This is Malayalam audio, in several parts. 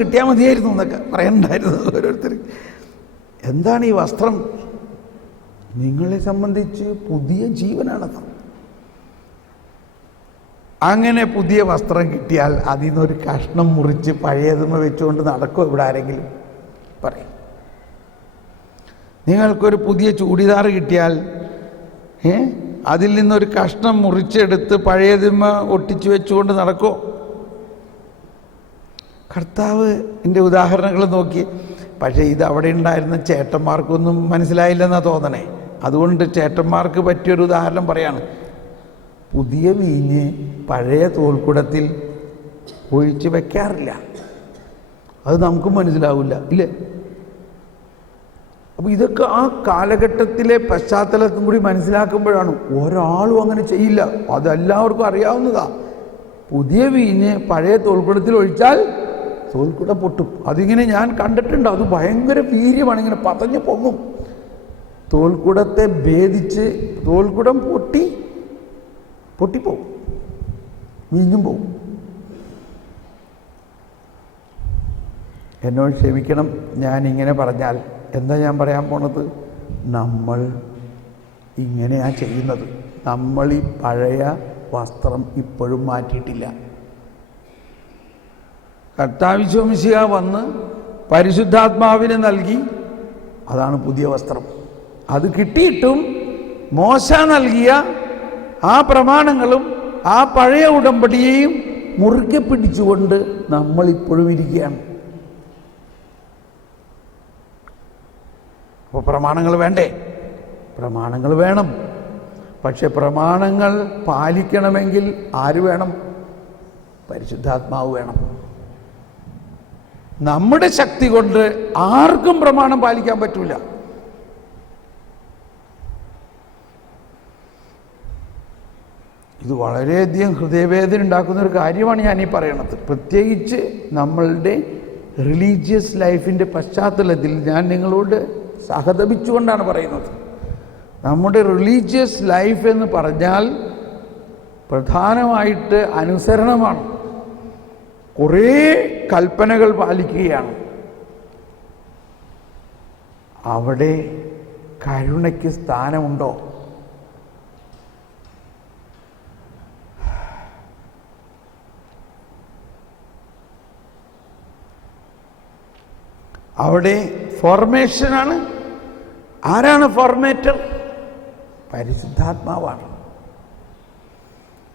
കിട്ടിയാൽ മതിയായിരുന്നു എന്നൊക്കെ പറയണ്ടായിരുന്നു ഓരോരുത്തർ. എന്താണ് ഈ വസ്ത്രം? നിങ്ങളെ സംബന്ധിച്ച് പുതിയ ജീവനാണത്. അങ്ങനെ പുതിയ വസ്ത്രം കിട്ടിയാൽ അതിൽ നിന്നൊരു കഷ്ണം മുറിച്ച് പഴയതുമ വെച്ചുകൊണ്ട് നടക്കും ഇവിടെ ആരെങ്കിലും? പറയും. നിങ്ങൾക്കൊരു പുതിയ ചൂടിദാർ കിട്ടിയാൽ അതിൽ നിന്നൊരു കഷ്ണം മുറിച്ചെടുത്ത് പഴയതുമ ഒട്ടിച്ചു വെച്ചുകൊണ്ട് നടക്കുമോ? കർത്താവ് എൻ്റെ ഉദാഹരണങ്ങൾ നോക്കി. പക്ഷേ ഇത് അവിടെ ഉണ്ടായിരുന്ന ചേട്ടന്മാർക്കൊന്നും മനസ്സിലായില്ലെന്നാണ് തോന്നണേ. അതുകൊണ്ട് ചേട്ടന്മാർക്ക് പറ്റിയൊരു ഉദാഹരണം പറയാണ്. പുതിയ വീഞ്ഞ് പഴയ തോൽക്കുടത്തിൽ ഒഴിച്ച് വെക്കാറില്ല. അത് നമുക്കും മനസ്സിലാവില്ല, ഇല്ലേ? അപ്പോൾ ഇതൊക്കെ ആ കാലഘട്ടത്തിലെ പശ്ചാത്തലത്തും കൂടി മനസ്സിലാക്കുമ്പോഴാണ്. ഒരാളും അങ്ങനെ ചെയ്യില്ല, അതെല്ലാവർക്കും അറിയാവുന്നതാ. പുതിയ വീഞ്ഞ് പഴയ തോൽക്കുടത്തിൽ ഒഴിച്ചാൽ തോൽക്കുടം പൊട്ടും. അതിങ്ങനെ ഞാൻ കണ്ടിട്ടുണ്ട്. അത് ഭയങ്കര വീര്യമാണ്, ഇങ്ങനെ പതഞ്ഞ് പൊങ്ങും. തോൽക്കുടത്തെ ഭേദിച്ച് തോൽക്കുടം പൊട്ടിപ്പോവും, വീഞ്ഞും പോവും. എന്നോട് ക്ഷമിക്കണം ഞാനിങ്ങനെ പറഞ്ഞാൽ. എന്താ ഞാൻ പറയാൻ പോണത്? നമ്മൾ ഇങ്ങനെയാ ചെയ്യുന്നത്. നമ്മൾ ഈ പഴയ വസ്ത്രം ഇപ്പോഴും മാറ്റിയിട്ടില്ല. കർത്താവ് മിശിഹ വന്ന് പരിശുദ്ധാത്മാവിനെ നൽകി. അതാണ് പുതിയ വസ്ത്രം. അത് കിട്ടിയിട്ടും മോശ നൽകിയ ആ പ്രമാണങ്ങളും ആ പഴയ ഉടമ്പടിയെയും മുറുകെ പിടിച്ചുകൊണ്ട് നമ്മളിപ്പോഴും ഇരിക്കുകയാണ്. അപ്പോൾ പ്രമാണങ്ങൾ വേണ്ടേ? പ്രമാണങ്ങൾ വേണം. പക്ഷെ പ്രമാണങ്ങൾ പാലിക്കണമെങ്കിൽ ആര് വേണം? പരിശുദ്ധാത്മാവ് വേണം. നമ്മുടെ ശക്തി കൊണ്ട് ആർക്കും പ്രമാണം പാലിക്കാൻ പറ്റൂല. ഇത് വളരെയധികം ഹൃദയവേദന ഉണ്ടാക്കുന്നൊരു കാര്യമാണ് ഞാനീ പറയണത്. പ്രത്യേകിച്ച് നമ്മളുടെ റിലീജിയസ് ലൈഫിൻ്റെ പശ്ചാത്തലത്തിൽ ഞാൻ നിങ്ങളോട് സഹതപിച്ചുകൊണ്ടാണ് പറയുന്നത്. നമ്മുടെ റിലീജിയസ് ലൈഫ് എന്ന് പറഞ്ഞാൽ പ്രധാനമായിട്ട് അനുസരണമാണ്. കുറേ കൽപ്പനകൾ പാലിക്കുകയാണ്. അവിടെ കരുണയ്ക്ക് സ്ഥാനമുണ്ടോ? അവിടെ ഫോർമേഷനാണ്. ആരാണ് ഫോർമേറ്റർ? പരിശുദ്ധാത്മാവാണ്.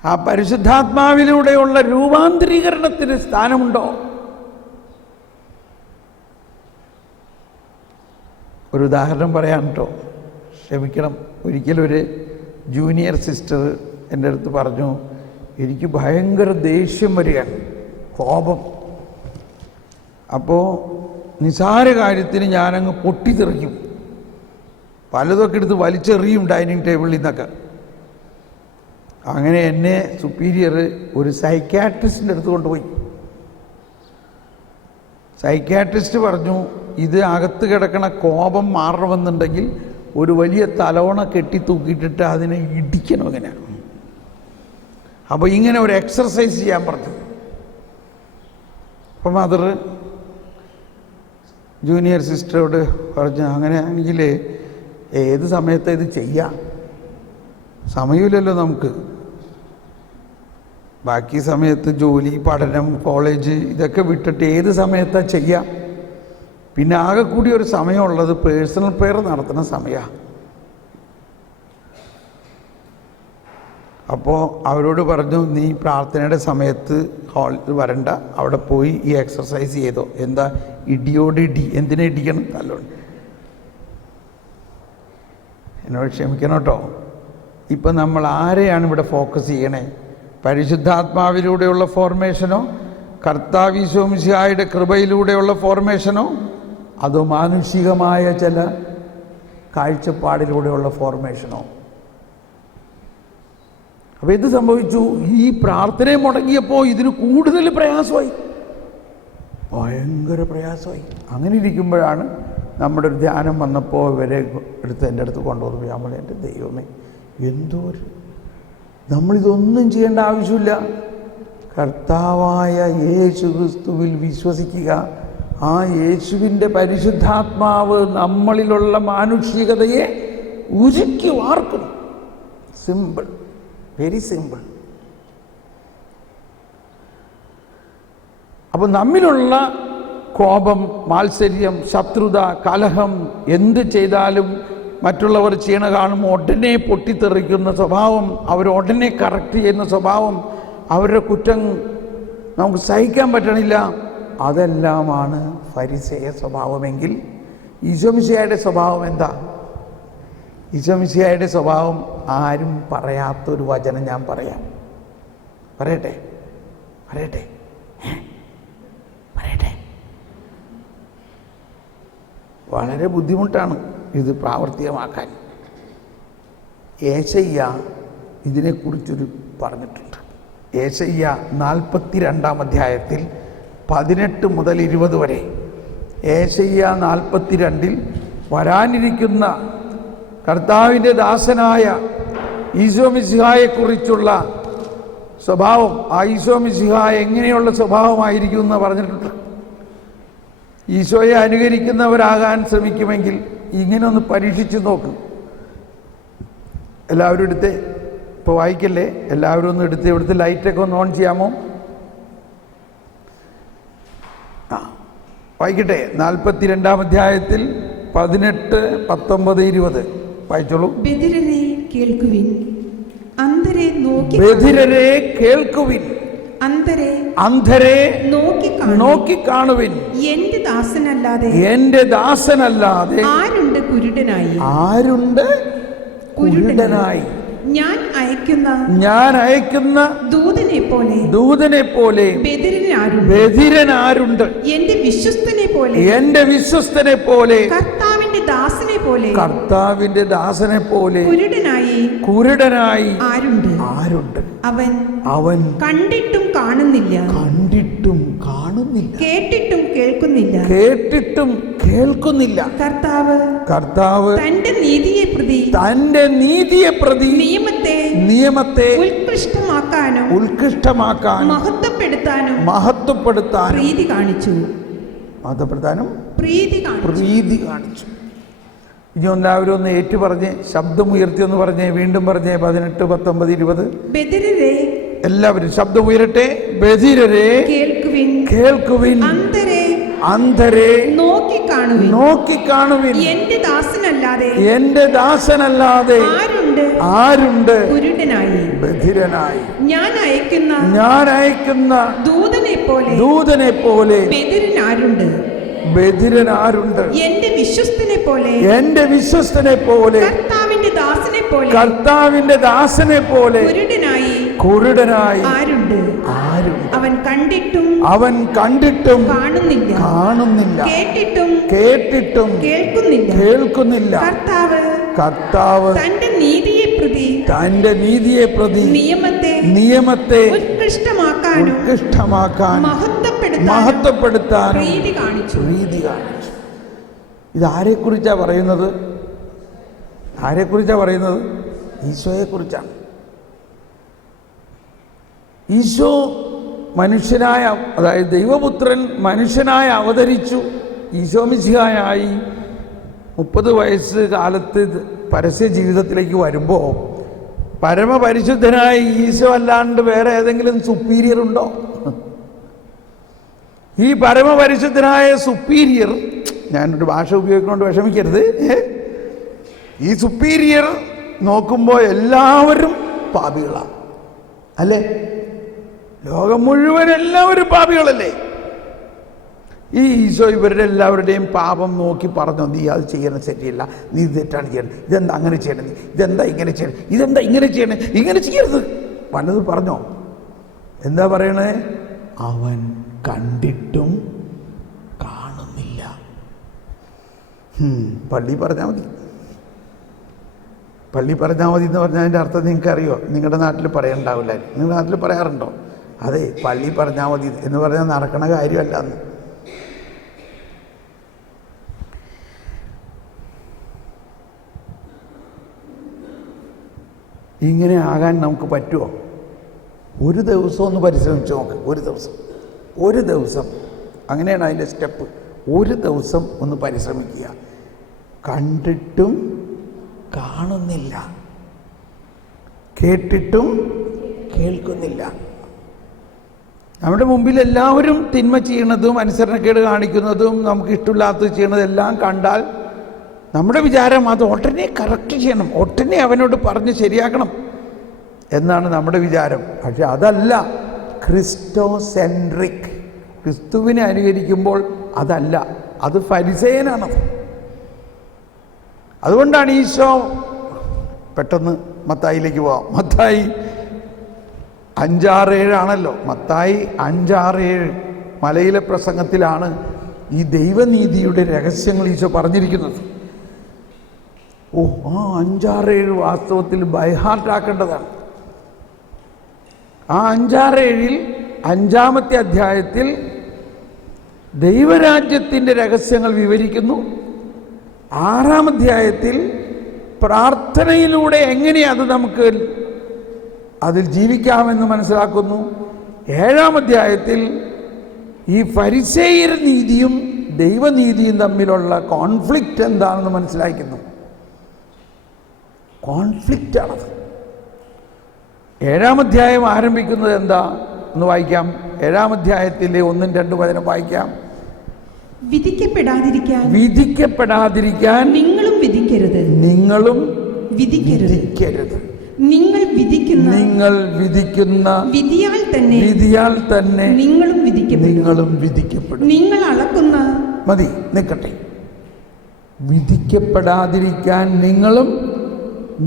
ആ പരിശുദ്ധാത്മാവിലൂടെയുള്ള രൂപാന്തരീകരണത്തിന് സ്ഥാനമുണ്ടോ? ഒരു ഉദാഹരണം പറയാം കേട്ടോ, ക്ഷമിക്കണം. ഒരിക്കലൊരു ജൂനിയർ സിസ്റ്റർ എൻ്റെ അടുത്ത് പറഞ്ഞു, എനിക്ക് ഭയങ്കര ദേഷ്യം വരികയാണ്, കോപം. അപ്പോൾ നിസാര കാര്യത്തിന് ഞാനങ്ങ് പൊട്ടിത്തെറിക്കും, പലതൊക്കെ എടുത്ത് വലിച്ചെറിയും ഡൈനിങ് ടേബിളിൽ നിന്നൊക്കെ. അങ്ങനെ എന്നെ സുപ്പീരിയർ ഒരു സൈക്യാട്രിസ്റ്റിൻ്റെ അടുത്ത് കൊണ്ടുപോയി. സൈക്യാട്രിസ്റ്റ് പറഞ്ഞു, ഇത് അകത്ത് കിടക്കണ കോപം മാറണമെന്നുണ്ടെങ്കിൽ ഒരു വലിയ തലോണ കെട്ടി തൂക്കിയിട്ടിട്ട് അതിനെ ഇടിക്കണം. ഇങ്ങനെ അപ്പോൾ ഇങ്ങനെ ഒരു എക്സർസൈസ് ചെയ്യാൻ പറഞ്ഞു. അപ്പം മദർ ജൂനിയർ സിസ്റ്ററോട് പറഞ്ഞു, അങ്ങനെയാണെങ്കിൽ ഏത് സമയത്ത് ഇത് ചെയ്യാം? സമയമില്ലല്ലോ നമുക്ക്. ബാക്കി സമയത്ത് ജോലി, പഠനം, കോളേജ് ഇതൊക്കെ വിട്ടിട്ട് ഏത് സമയത്താണ് ചെയ്യാം? പിന്നെ ആകെ കൂടി ഒരു സമയമുള്ളത് പേഴ്സണൽ പ്രെയർ നടത്തുന്ന സമയമാണ്. അപ്പോൾ അവരോട് പറഞ്ഞു, നീ പ്രാർത്ഥനയുടെ സമയത്ത് ഹാളിൽ വരണ്ട, അവിടെ പോയി ഈ എക്സർസൈസ് ചെയ്തോ. എന്താ? ഇടിയോട് ഇടി. എന്തിനാ ഇടിക്കണം? നല്ലോണം. എന്നോട് ക്ഷമിക്കണം കേട്ടോ. ഇപ്പം നമ്മൾ ആരെയാണ് ഇവിടെ ഫോക്കസ് ചെയ്യണേ? പരിശുദ്ധാത്മാവിലൂടെയുള്ള ഫോർമേഷനോ, കർത്താവ് യേശു മിശിഹായുടെ കൃപയിലൂടെയുള്ള ഫോർമേഷനോ, അതോ മാനുഷികമായ ചില കാഴ്ചപ്പാടിലൂടെയുള്ള ഫോർമേഷനോ? അപ്പോൾ ഇത് സംഭവിച്ചു. ഈ പ്രാർത്ഥനയെ മുടങ്ങിയപ്പോൾ ഇതിന് കൂടുതൽ പ്രയാസമായി, ഭയങ്കര പ്രയാസമായി. അങ്ങനെ ഇരിക്കുമ്പോഴാണ് നമ്മുടെ ഒരു ധ്യാനം വന്നപ്പോൾ ഇവരെ എൻ്റെ അടുത്ത് കൊണ്ടുവന്നു. നമ്മൾ, എൻ്റെ ദൈവമേ, എന്തോ നമ്മളിതൊന്നും ചെയ്യേണ്ട ആവശ്യമില്ല. കർത്താവായ യേശു ക്രിസ്തുവിൽ വിശ്വസിക്കുക. ആ യേശുവിൻ്റെ പരിശുദ്ധാത്മാവ് നമ്മളിലുള്ള മാനുഷികതയെ ഉരുക്കി വാർക്കും. Simple, very simple. അപ്പോൾ നമ്മിലുള്ള കോപം, മാത്സര്യം, ശത്രുത, കലഹം എന്ത് ചെയ്താലും മറ്റുള്ളവർ ചെയ്യണ കാണുമ്പോൾ ഉടനെ പൊട്ടിത്തെറിക്കുന്ന സ്വഭാവം, അവരുടനെ കറക്റ്റ് ചെയ്യുന്ന സ്വഭാവം, അവരുടെ കുറ്റം നമുക്ക് സഹിക്കാൻ പറ്റണില്ല, അതെല്ലാമാണ് ഫരിസേയ സ്വഭാവമെങ്കിൽ ഈശോമിശിഹായുടെ സ്വഭാവം എന്താ? ഈശോമിശിഹായുടെ സ്വഭാവം ആരും പറയാത്തൊരു വചനം ഞാൻ പറയാം. പറയട്ടെ? വളരെ ബുദ്ധിമുട്ടാണ് ഇത് പ്രാവർത്തികമാക്കാൻ. യേശയ്യ ഇതിനെക്കുറിച്ചൊരു പറഞ്ഞിട്ടുണ്ട്. യേശയ്യ 42-ാം അധ്യായത്തിൽ 18 മുതൽ 20 വരെ. യേശയ്യ 42-ൽ വരാനിരിക്കുന്ന കർത്താവിൻ്റെ ദാസനായ ഈശോമിശിഹായെക്കുറിച്ചുള്ള സ്വഭാവം, ആ ഈശോമിശിഹ എങ്ങനെയുള്ള സ്വഭാവമായിരിക്കും എന്ന് പറഞ്ഞിട്ടുണ്ട്. ഈശോയെ അനുകരിക്കുന്നവരാകാൻ ശ്രമിക്കുമെങ്കിൽ ഇങ്ങനെ ഒന്ന് പരീക്ഷിച്ച് നോക്കും. എല്ലാവരും എടുത്തേ, ഇപ്പോൾ വായിക്കല്ലേ, എല്ലാവരും ഒന്ന് എടുത്ത് ഇവിടുത്തെ ലൈറ്റൊക്കെ ഒന്ന് ഓൺ ചെയ്യാമോ? വായിക്കട്ടെ. 42-ാം അധ്യായത്തിൽ 18, 19, 20 വായിച്ചോളൂ. ബധിരരെ കേൾക്കുവിൻ, അന്ധരെ കേൾക്കുവിൻ, അന്ധരെ നോക്കി കാണുവിൻ. എന്റെ ദാസനല്ലാതെ ആരുണ്ട് കുരുടനായി? ഞാൻ അയക്കുന്ന ദൂതനെ പോലെ ബധിരനാരുണ്ട്? എന്റെ വിശ്വസ്തനെ പോലെ കർത്താവിന്റെ ദാസനെ പോലെ കുരുടനായി ആരുണ്ട്? അവൻ കണ്ടിട്ടും കാണുന്നില്ല, കേട്ടിട്ടും കേൾക്കുന്നില്ല. കർത്താവ് തന്റെ നീതിയെ പ്രതി നിയമത്തെ ഉത്കൃഷ്ടമാക്കാനും മഹത്വപ്പെടുത്താനും പ്രീതി കാണിച്ചു. ഇനി എല്ലാവരും ഒന്ന് ഏറ്റു പറഞ്ഞ് ശബ്ദമുയർത്തി ഒന്ന് പറഞ്ഞേ, വീണ്ടും പറഞ്ഞേ. 18, 19, 20 എല്ലാവരും ശബ്ദമുയരട്ടെ. ബധിരരെ കേൾക്കുവിൻ, അന്ധരെ നോക്കി കാണുവിൻ. എന്റെ ദാസനല്ലാതെ ആരുണ്ട് ബധിരനായി? ഞാൻ അയക്കുന്ന ദൂതനെ പോലെ ബധിരനാരുണ്ട്? എന്റെ വിശ്വസ്തനെ പോലെ കർത്താവിന്റെ ദാസനെ പോലെ കുരുടനായി ആരുണ്ട്? അവൻ കണ്ടിട്ടും കാണുന്നില്ല, കേട്ടിട്ടും കേൾക്കുന്നില്ല. കർത്താവ് തന്റെ നീതിയെ പ്രതി നിയമത്തെ ഉത്കൃഷ്ടമാക്കാൻ മഹത്വപ്പെടുത്താൻ പ്രീതി കാണിച്ചു. ഇതാരെക്കുറിച്ചാണ് പറയുന്നത്? ഈശോയെക്കുറിച്ചാണ്. ഈശോ മനുഷ്യനായ, അതായത് ദൈവപുത്രൻ മനുഷ്യനായി അവതരിച്ചു. ഈശോമിശിഹായായി 30 വയസ്സ് കാലത്ത് പരസ്യ ജീവിതത്തിലേക്ക് വരുമ്പോൾ പരമപരിശുദ്ധനായ ഈശോ അല്ലാണ്ട് വേറെ ഏതെങ്കിലും സുപ്പീരിയർ ഉണ്ടോ? ഈ പരമപരിശുദ്ധനായ സുപ്പീരിയർ, ഞാനൊരു ഭാഷ ഉപയോഗിക്കൊണ്ട് വിഷമിക്കരുത്, ഈ സുപ്പീരിയർ നോക്കുമ്പോൾ എല്ലാവരും പാപികളാണ്, അല്ലേ? ലോകം മുഴുവൻ എല്ലാവരും പാപികളല്ലേ? ഈ ഈശോ ഇവരുടെ എല്ലാവരുടെയും പാപം നോക്കി പറഞ്ഞു, നീ അത് ചെയ്യണം, ശരിയല്ല, നീ ഇത് തെറ്റാണ് ചെയ്യണം, ഇതെന്താ അങ്ങനെ ചെയ്യണം, ഇതെന്താ ഇങ്ങനെ ചെയ്യണം, ഇതെന്താ ഇങ്ങനെ ചെയ്യണം, ഇങ്ങനെ ചെയ്യരുത് പലത് പറഞ്ഞോ? എന്താ പറയണേ? അവൻ കണ്ടിട്ടും കാണുന്നില്ല. പള്ളി പറഞ്ഞാൽ മതി എന്ന് പറഞ്ഞാൽ അതിൻ്റെ അർത്ഥം നിങ്ങൾക്ക് അറിയോ? നിങ്ങളുടെ നാട്ടിൽ പറയണ്ടാവില്ല. നിങ്ങളുടെ നാട്ടിൽ പറയാറുണ്ടോ? അതെ, പള്ളി പറഞ്ഞാൽ മതി എന്ന് പറഞ്ഞാൽ നടക്കണ കാര്യമല്ല എന്ന്. ഇങ്ങനെ ആകാൻ നമുക്ക് പറ്റുമോ? ഒരു ദിവസം ഒന്ന് പരിശ്രമിച്ച് നോക്ക്. ഒരു ദിവസം അങ്ങനെയാണ് അതിൻ്റെ സ്റ്റെപ്പ്. ഒരു ദിവസം ഒന്ന് പരിശ്രമിക്കുക. കണ്ടിട്ടും കാണുന്നില്ല, കേട്ടിട്ടും കേൾക്കുന്നില്ല. നമ്മുടെ മുമ്പിൽ എല്ലാവരും തിന്മ ചെയ്യണതും അനുസരണക്കേട് കാണിക്കുന്നതും നമുക്ക് ഇഷ്ടമില്ലാത്തത് ചെയ്യണതെല്ലാം കണ്ടാൽ നമ്മുടെ വിചാരം അത് ഉടനെ കറക്റ്റ് ചെയ്യണം, ഉടനെ അവനോട് പറഞ്ഞ് ശരിയാക്കണം എന്നാണ് നമ്മുടെ വിചാരം. പക്ഷെ അതല്ല ക്രിസ്റ്റോസെൻട്രിക്. ക്രിസ്തുവിനെ അനുകരിക്കുമ്പോൾ അതല്ല, അത് ഫരിസേയനാണ്. അതുകൊണ്ടാണ് ഈശോ പെട്ടെന്ന് മത്തായിലേക്ക് പോവാം. മത്തായി 5:6-7 ആണല്ലോ. മത്തായി 5:6-7 മലയിലെ പ്രസംഗത്തിലാണ് ഈ ദൈവനീതിയുടെ രഹസ്യങ്ങൾ ഈശോ പറഞ്ഞിരിക്കുന്നത്. ആ 5:6-7 വാസ്തവത്തിൽ ബൈഹാർട്ടാക്കേണ്ടതാണ്. ആ 5:6-7 5-ാമത്തെ അധ്യായത്തിൽ ദൈവരാജ്യത്തിൻ്റെ രഹസ്യങ്ങൾ വിവരിക്കുന്നു. 6-ാം അധ്യായത്തിൽ പ്രാർത്ഥനയിലൂടെ എങ്ങനെ അത് നമുക്ക് അതിൽ ജീവിക്കാമെന്ന് മനസ്സിലാക്കുന്നു. 7-ാം അധ്യായത്തിൽ ഈ ഫരിസേയർ നീതിയും ദൈവനീതിയും തമ്മിലുള്ള കോൺഫ്ലിക്റ്റ് എന്താണെന്ന് മനസ്സിലാക്കുന്നു. കോൺഫ്ലിക്റ്റാണത്. 7-ാം അധ്യായം ആരംഭിക്കുന്നത് എന്താ എന്ന് വായിക്കാം. 7-ാം അധ്യായത്തിലെ 1-2 വചനം വായിക്കാം. വിധിക്കപ്പെടാതിരിക്കാൻ നിങ്ങളും വിധിക്കരുത്. നിങ്ങൾ വിധിക്കുന്ന വിധിയാൽ തന്നെ നിങ്ങളും വിധിക്കപ്പെടും. നിങ്ങൾ അളക്കുന്ന മതി നിൽക്കട്ടെ. വിധിക്കപ്പെടാതിരിക്കാൻ നിങ്ങളും.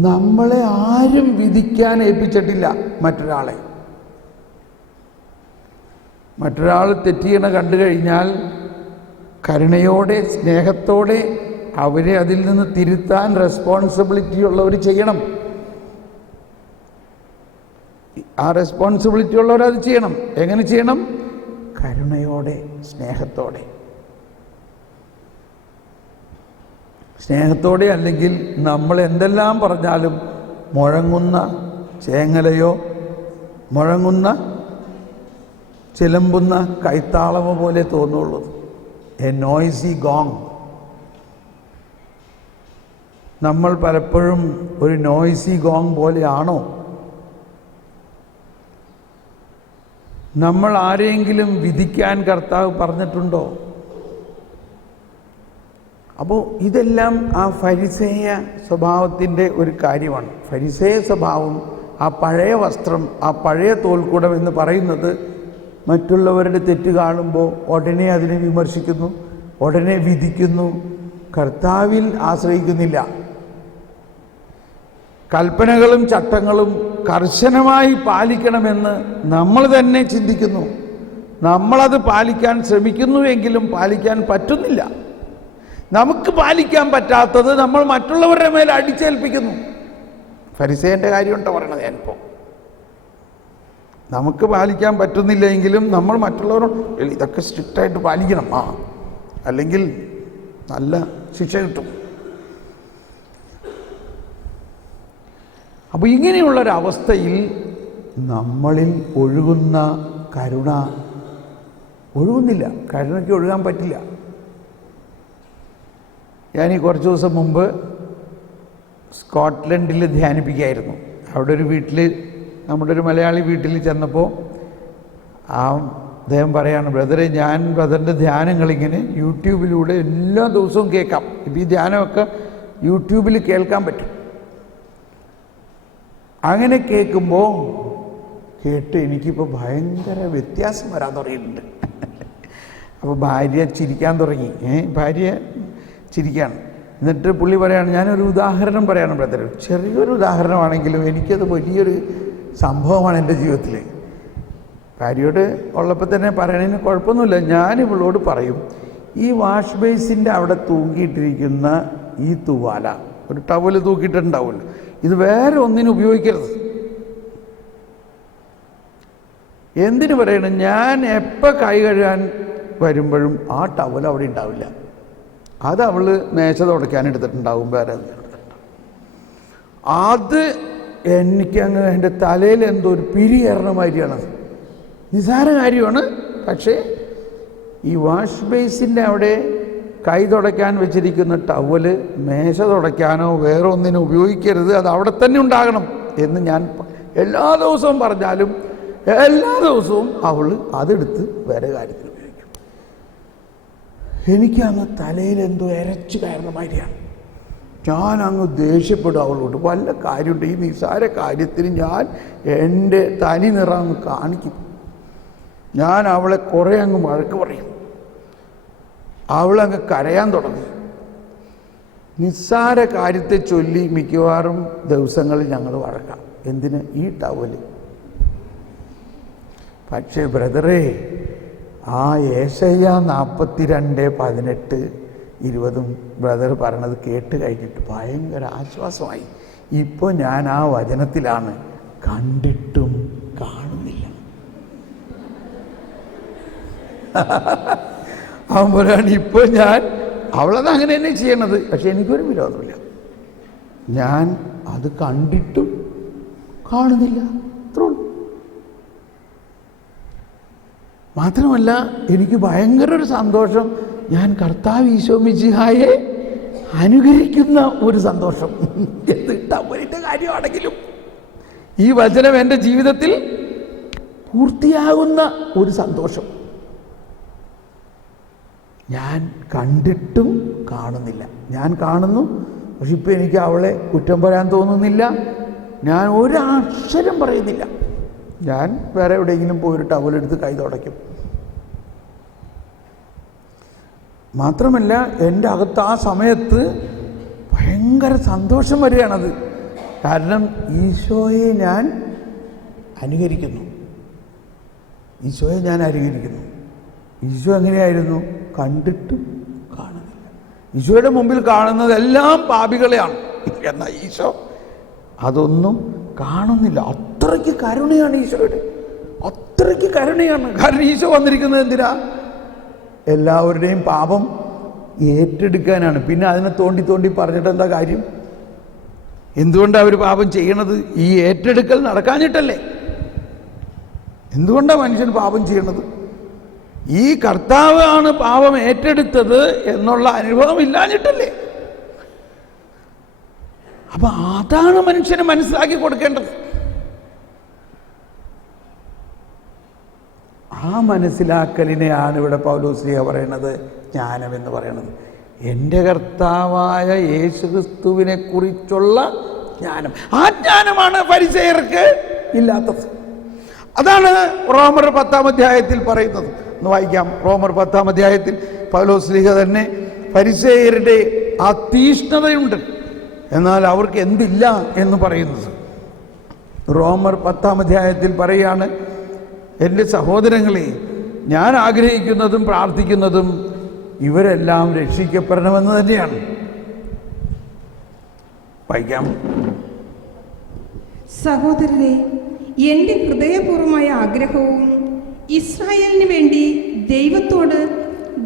നമ്മളെ ആരും വിധിക്കാൻ ഏൽപ്പിച്ചിട്ടില്ല. മറ്റൊരാൾ തെറ്റിയണ കണ്ടു കഴിഞ്ഞാൽ കരുണയോടെ സ്നേഹത്തോടെ അവരെ അതിൽ നിന്ന് തിരുത്താൻ റെസ്പോൺസിബിലിറ്റി ഉള്ളവർ ചെയ്യണം. ആ റെസ്പോൺസിബിലിറ്റി ഉള്ളവരത് ചെയ്യണം. എങ്ങനെ ചെയ്യണം? കരുണയോടെ സ്നേഹത്തോടെ. അല്ലെങ്കിൽ നമ്മൾ എന്തെല്ലാം പറഞ്ഞാലും മുഴങ്ങുന്ന ചേങ്ങലയോ മുഴങ്ങുന്ന ചിലമ്പുന്ന കൈത്താളമോ പോലെ തോന്നുള്ളൂ. A noisy gong. നമ്മൾ പലപ്പോഴും ഒരു നോയ്സി ഗോങ് പോലെയാണോ? നമ്മൾ ആരെങ്കിലും വിധിക്കാൻ കർത്താവ് പറഞ്ഞിട്ടുണ്ടോ? അപ്പോൾ ഇതെല്ലാം ആ ഫരിസേയ സ്വഭാവത്തിൻ്റെ ഒരു കാര്യമാണ്. ഫരിസേയ സ്വഭാവം, ആ പഴയ വസ്ത്രം, ആ പഴയ തോൽക്കുടം എന്ന് പറയുന്നത് മറ്റുള്ളവരുടെ തെറ്റ് കാണുമ്പോൾ ഉടനെ അതിനെ വിമർശിക്കുന്നു, ഉടനെ വിധിക്കുന്നു, കർത്താവിൽ ആശ്രയിക്കുന്നില്ല. കൽപ്പനകളും ചട്ടങ്ങളും കർശനമായി പാലിക്കണമെന്ന് നമ്മൾ തന്നെ ചിന്തിക്കുന്നു. നമ്മളത് പാലിക്കാൻ ശ്രമിക്കുന്നുവെങ്കിലും പാലിക്കാൻ പറ്റുന്നില്ല. നമുക്ക് പാലിക്കാൻ പറ്റാത്തത് നമ്മൾ മറ്റുള്ളവരുടെ മേൽ അടിച്ചേൽപ്പിക്കുന്നു. ഫരിസേയൻ്റെ കാര്യമുണ്ടോ പറയണത് ഞാനിപ്പോൾ. നമുക്ക് പാലിക്കാൻ പറ്റുന്നില്ല എങ്കിലും നമ്മൾ മറ്റുള്ളവരോട് ഇതൊക്കെ സ്ട്രിക്റ്റായിട്ട് പാലിക്കണം, അല്ലെങ്കിൽ നല്ല ശിക്ഷ കിട്ടും. അപ്പോൾ ഇങ്ങനെയുള്ളൊരവസ്ഥയിൽ നമ്മളിൽ ഒഴുകുന്ന കരുണ ഒഴുകുന്നില്ല. കരുണയ്ക്ക് ഒഴുകാൻ പറ്റില്ല. ഞാൻ കുറച്ച് ദിവസം മുമ്പ് സ്കോട്ട്ലൻഡിൽ ധ്യാനിപ്പിക്കുകയായിരുന്നു. അവിടെ ഒരു വീട്ടിൽ, നമ്മുടെ ഒരു മലയാളി വീട്ടിൽ ചെന്നപ്പോൾ അദ്ദേഹം പറയാണ്, ബ്രദറെ, ഞാൻ ബ്രദറിൻ്റെ ധ്യാനങ്ങളിങ്ങനെ യൂട്യൂബിലൂടെ എല്ലാ ദിവസവും കേൾക്കാം. ഇപ്പം ഈ ധ്യാനമൊക്കെ യൂട്യൂബിൽ കേൾക്കാൻ പറ്റും. അങ്ങനെ കേൾക്കുമ്പോൾ എനിക്കിപ്പോൾ ഭയങ്കര വ്യത്യാസം വരാൻ തുടങ്ങിയിട്ടുണ്ട്. അപ്പോൾ ഭാര്യ ചിരിക്കാൻ തുടങ്ങി. ഭാര്യ ചിരിക്കുകയാണ്. എന്നിട്ട് പുള്ളി പറയാണ്, ഞാനൊരു ഉദാഹരണം പറയാണ് ബ്രദർ, ചെറിയൊരു ഉദാഹരണമാണെങ്കിലും എനിക്കത് വലിയൊരു സംഭവമാണ് എൻ്റെ ജീവിതത്തിൽ. ഭാര്യയോട് ഉള്ളപ്പോൾ തന്നെ പറയണതിന് കുഴപ്പമൊന്നുമില്ല. ഞാൻ ഇവളോട് പറയും, ഈ വാഷ് ബേസിൻ്റെ അവിടെ തൂക്കിയിട്ടിരിക്കുന്ന ഈ തൂവാല, ഒരു ടവല് തൂക്കിയിട്ടുണ്ടാവുമല്ലോ, ഇത് വേറെ ഒന്നിനും ഉപയോഗിക്കരുത്. എന്തിനു പറയണം? ഞാൻ എപ്പോൾ കൈ കഴുകാൻ വരുമ്പോഴും ആ ടവൽ അവിടെ ഉണ്ടാവില്ല. അത് അവൾ മേശ തുടയ്ക്കാൻ എടുത്തിട്ടുണ്ടാവും, വേറെ അത് എനിക്കങ്ങ് എൻ്റെ തലയിൽ എന്തോ ഒരു പിരി കയറണ മാതിരിയാണത്. നിസ്സാര കാര്യമാണ്. പക്ഷേ ഈ വാഷ് ബേസിൻ്റെ അവിടെ കൈ തുടയ്ക്കാൻ വെച്ചിരിക്കുന്ന ടവല് മേശ തുടയ്ക്കാനോ വേറെ ഒന്നിനും ഉപയോഗിക്കരുത്, അത് അവിടെ തന്നെ ഉണ്ടാകണം എന്ന് ഞാൻ എല്ലാ ദിവസവും പറഞ്ഞാലും എല്ലാ ദിവസവും അവൾ അതെടുത്ത് വേറെ കാര്യത്തിൽ ഉപയോഗിക്കും. എനിക്കങ്ങ് തലയിൽ എന്തോ ഇരച്ചു കയറുന്ന മാതിരിയാണ്. ഞാൻ അങ്ങ് ദേഷ്യപ്പെടും അവളോട്. വല്ല കാര്യമുണ്ട് ഈ നിസ്സാര കാര്യത്തിന് ഞാൻ എൻ്റെ തനി നിറം അങ്ങ് കാണിക്കും. ഞാൻ അവളെ കുറേ അങ്ങ് വഴക്ക് പറയും. അവളങ്ങ് കരയാൻ തുടങ്ങി. നിസ്സാര കാര്യത്തെ ചൊല്ലി മിക്കവാറും ദിവസങ്ങളിൽ ഞങ്ങൾ വഴക്കാം. എന്തിന്? ഈ ടവല്. പക്ഷേ ബ്രദറേ, ആ യേശയ്യ 42:18-20 ബ്രദർ പറഞ്ഞത് കേട്ട് കഴിഞ്ഞിട്ട് ഭയങ്കര ആശ്വാസമായി. ഇപ്പോൾ ഞാൻ ആ വചനത്തിലാണ്. കണ്ടിട്ടും കാണുന്നില്ല. അവൻ പറയാണ് ഇപ്പോൾ ഞാൻ, അവളത് അങ്ങനെ തന്നെ ചെയ്യണത്, പക്ഷെ എനിക്കൊരു വിരോധമില്ല. ഞാൻ അത് കണ്ടിട്ടും കാണുന്നില്ല. അത്രയുള്ളൂ. മാത്രമല്ല എനിക്ക് ഭയങ്കര ഒരു സന്തോഷം. ഞാൻ കർത്താവ് ഈശോ മിശിഹായെ അനുകരിക്കുന്ന ഒരു സന്തോഷം. എന്നിട്ട് കാര്യമാണെങ്കിലും ഈ വചനം എൻ്റെ ജീവിതത്തിൽ പൂർത്തിയാകുന്ന ഒരു സന്തോഷം. ഞാൻ കണ്ടിട്ടും കാണുന്നില്ല. ഞാൻ കാണുന്നു, പക്ഷെ ഇപ്പം എനിക്ക് അവളെ കുറ്റം പറയാൻ തോന്നുന്നില്ല. ഞാൻ ഒരക്ഷരം പറയുന്നില്ല. ഞാൻ വേറെ എവിടെയെങ്കിലും പോയിട്ട് ടവലെടുത്ത് കൈ തുടയ്ക്കും. മാത്രമല്ല എൻ്റെ അകത്ത് ആ സമയത്ത് ഭയങ്കര സന്തോഷം വരികയാണത്. കാരണം ഈശോയെ ഞാൻ അനുകരിക്കുന്നു. ഈശോയെ ഞാൻ അനുകരിക്കുന്നു. ഈശോ എങ്ങനെയായിരുന്നു? കണ്ടിട്ടും കാണുന്നില്ല. ഈശോയുടെ മുമ്പിൽ കാണുന്നതെല്ലാം പാപികളെയാണ്. എന്നാൽ ഈശോ അതൊന്നും കാണുന്നില്ല. അത്രയ്ക്ക് കരുണയാണ് ഈശോയുടെ. അത്രയ്ക്ക് കരുണയാണ്. കാരണം ഈശോ വന്നിരിക്കുന്നത് എന്തിനാ? എല്ലാവരുടെയും പാപം ഏറ്റെടുക്കാനാണ്. പിന്നെ അതിനെ തോണ്ടി തോണ്ടി പറഞ്ഞിട്ട് എന്താ കാര്യം? എന്തുകൊണ്ടാണ് അവർ പാപം ചെയ്യണത്? ഈ ഏറ്റെടുക്കൽ നടക്കാഞ്ഞിട്ടല്ലേ? എന്തുകൊണ്ടാണ് മനുഷ്യൻ പാപം ചെയ്യണത്? ഈ കർത്താവാണ് പാപം ഏറ്റെടുത്തത് എന്നുള്ള അനുഭവം ഇല്ലാഞ്ഞിട്ടല്ലേ? അപ്പൊ അതാണ് മനുഷ്യന് മനസ്സിലാക്കി കൊടുക്കേണ്ടത്. ആ മനസ്സിലാക്കലിനെയാണ് ഇവിടെ പൗലോസ്ലീഹ പറയണത് ജ്ഞാനമെന്ന് പറയണത്. എൻ്റെ കർത്താവായ യേശുക്രിസ്തുവിനെ കുറിച്ചുള്ള ജ്ഞാനം. ആ ജ്ഞാനമാണ് ഫരിസേയർക്ക് ഇല്ലാത്തത്. അതാണ് റോമർ 10-ാം പറയുന്നത്. ഒന്ന് വായിക്കാം. റോമർ 10-ാം പൗലോസ്ലീഹ തന്നെ ഫരിസേയരുടെ ആ തീഷ്ണതയുണ്ട്, എന്നാൽ അവർക്ക് എന്തില്ല എന്ന് പറയുന്നത്. റോമർ 10-ാം പറയാണ്, എൻ്റെ സഹോദരങ്ങളെ, ഞാൻ ആഗ്രഹിക്കുന്നതും പ്രാർത്ഥിക്കുന്നതും ഇവരെല്ലാം രക്ഷിക്കപ്പെടണമെന്ന് തന്നെയാണ്. വായിക്കാം. സഹോദരരെ, എൻ്റെ ഹൃദയപൂർവമായ ആഗ്രഹവും ഇസ്രായേലിന് വേണ്ടി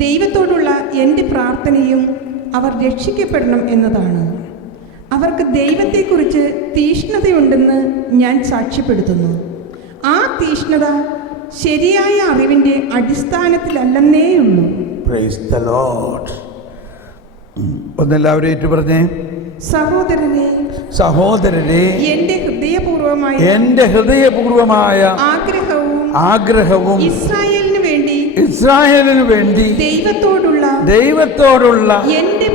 ദൈവത്തോടുള്ള എൻ്റെ പ്രാർത്ഥനയും അവർ രക്ഷിക്കപ്പെടണം എന്നതാണ്. അവർക്ക് ദൈവത്തെക്കുറിച്ച് തീഷ്ണതയുണ്ടെന്ന് ഞാൻ സാക്ഷ്യപ്പെടുത്തുന്നു. ആ തീഷ്ണത ശരിയായ അറിവിൻ്റെ അടിസ്ഥാനത്തിലല്ലെന്നേയുള്ളൂ. Praise the Lord. ഒന്നെല്ലാവരും ഏറ്റു പറഞ്ഞേ. സഹോദരരെ, എൻ്റെ ഹൃദയപൂർവമായ ആഗ്രഹവും ഇസ്രായേലിന് വേണ്ടി ദൈവത്തോടുള്ള എൻ്റെ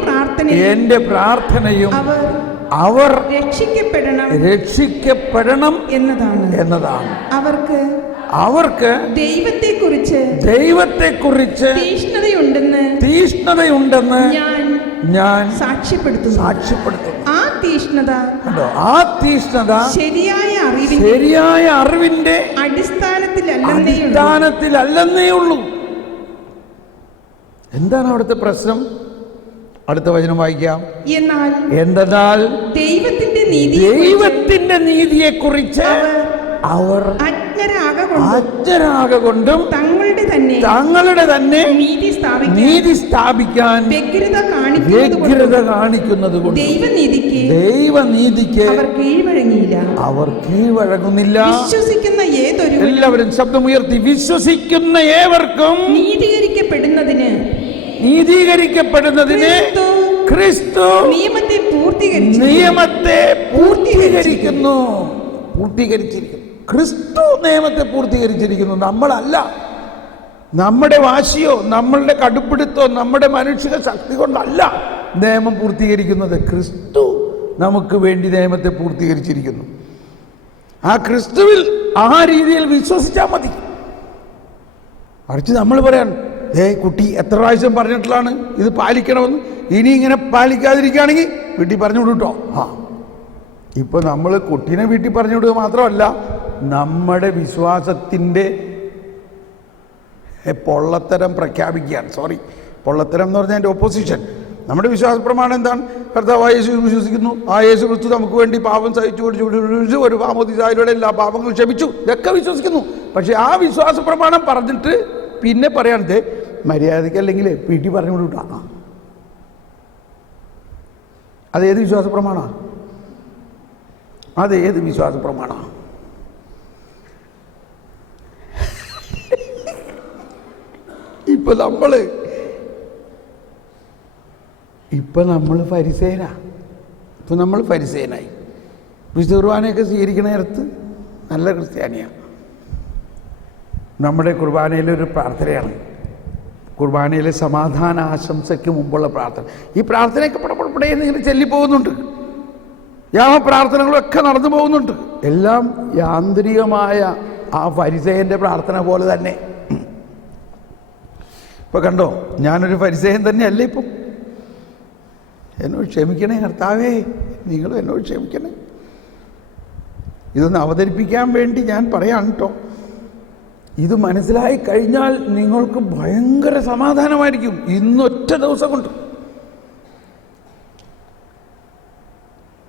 പ്രാർത്ഥനയും അവർ രക്ഷിക്കപ്പെടണം എന്നതാണ്. അവർക്ക് ദൈവത്തെക്കുറിച്ച് തീഷ്ണതയുണ്ടെന്ന് ഞാൻ സാക്ഷ്യപ്പെടുത്തുന്നു. ആ തീഷ്ണത ശരിയായ അറിവിന്റെ അടിസ്ഥാനത്തിലല്ലെന്നേ ഉള്ളൂ. എന്താണ് അവിടുത്തെ പ്രശ്നം? അടുത്ത വചനം വായിക്കാം. എന്തെന്നാൽ ദൈവത്തിന്റെ നീതിയെക്കുറിച്ച് അവർ അജ്ഞരാകൊണ്ടും തങ്ങളുടെ തന്നെ സ്ഥാപിക്കാൻ വ്യഗ്രത കാണിക്കുന്നത് കൊണ്ട് ദൈവനീതിക്ക് അവർ കീഴ്വഴങ്ങുന്നില്ല. വിശ്വസിക്കുന്ന ഏതൊരു എല്ലാവരും ശബ്ദമുയർത്തി വിശ്വസിക്കുന്ന ഏവർക്കും നീതീകരിക്കപ്പെടുന്നതിന് ക്രിസ്തു നിയമത്തെ പൂർത്തീകരിച്ചിരിക്കുന്നു. ക്രിസ്തു നിയമത്തെ പൂർത്തീകരിച്ചിരിക്കുന്നു. നമ്മളല്ല. നമ്മുടെ വാശിയോ നമ്മളുടെ കടുപ്പിടുത്തോ നമ്മുടെ മനുഷ്യ ശക്തി കൊണ്ടല്ല നിയമം പൂർത്തീകരിക്കുന്നത്. ക്രിസ്തു നമുക്ക് വേണ്ടി നിയമത്തെ പൂർത്തീകരിച്ചിരിക്കുന്നു. ആ ക്രിസ്തുവിൽ ആ രീതിയിൽ വിശ്വസിച്ചാൽ മതി. മറിച്ച് നമ്മൾ പറയാൻ കുട്ടി എത്ര പ്രാവശ്യം പറഞ്ഞിട്ടുള്ളതാണ് ഇത് പാലിക്കണമെന്ന്, ഇനി ഇങ്ങനെ പാലിക്കാതിരിക്കുകയാണെങ്കിൽ വീട്ടിൽ പറഞ്ഞു വിടുട്ടോ. ഇപ്പൊ നമ്മൾ കുട്ടീനെ വീട്ടിൽ പറഞ്ഞു വിടുക മാത്രമല്ല, നമ്മുടെ വിശ്വാസത്തിൻ്റെ പൊള്ളത്തരം പ്രഖ്യാപിക്കുകയാണ്. പൊള്ളത്തരം എന്ന് പറഞ്ഞാൽ എൻ്റെ ഓപ്പോസിഷൻ. നമ്മുടെ വിശ്വാസ പ്രമാണം എന്താണ്? കർത്താവായ യേശു വിശ്വസിക്കുന്നു, ആ യേശു ക്രിസ്തു നമുക്ക് വേണ്ടി പാപം സഹിച്ചു ഒരു മാമോദീസായിലൂടെ എല്ലാ പാപങ്ങളും ക്ഷമിച്ചു, ഇതൊക്കെ വിശ്വസിക്കുന്നു. പക്ഷെ ആ വിശ്വാസ പ്രമാണം പറഞ്ഞിട്ട് പിന്നെ പറയാണത് മര്യാദയ്ക്ക് അല്ലെങ്കിൽ വീട്ടിൽ പറഞ്ഞു വിട്ടാ. അതേത് വിശ്വാസ പ്രമാണമാണ്? അതേത് വിശ്വാസ പ്രമാണമാണ്? ഇപ്പൊ നമ്മൾ ഫരിസേനായി. വിശുദ്ധ കുർബാനയൊക്കെ സ്വീകരിക്കുന്ന നേരത്ത് നല്ല ക്രിസ്ത്യാനിയാണ്. നമ്മുടെ കുർബാനയിലൊരു പ്രാർത്ഥനയാണ്, കുർബാനയിലെ സമാധാന ആശംസയ്ക്ക് മുമ്പുള്ള പ്രാർത്ഥന. ഈ പ്രാർത്ഥനയൊക്കെ പടപടപടയെന്ന് ഇങ്ങനെ ചൊല്ലിപ്പോകുന്നുണ്ട്, പ്രാർത്ഥനകളൊക്കെ നടന്നു പോകുന്നുണ്ട്. എല്ലാം യാന്ത്രികമായ ആ ഫരിസേയൻ്റെ പ്രാർത്ഥന പോലെ തന്നെ. ഇപ്പൊ കണ്ടോ, ഞാനൊരു ഫരിസേയൻ തന്നെയല്ല. ഇപ്പം എന്നോട് ക്ഷമിക്കണേ കർത്താവേ, നിങ്ങൾ എന്നോട് ക്ഷമിക്കണേ. ഇതൊന്ന് അവതരിപ്പിക്കാൻ വേണ്ടി ഞാൻ പറയാൻ കേട്ടോ. ഇത് മനസ്സിലായി കഴിഞ്ഞാൽ നിങ്ങൾക്ക് ഭയങ്കര സമാധാനമായിരിക്കും ഇന്നൊറ്റ ദിവസം കൊണ്ട്.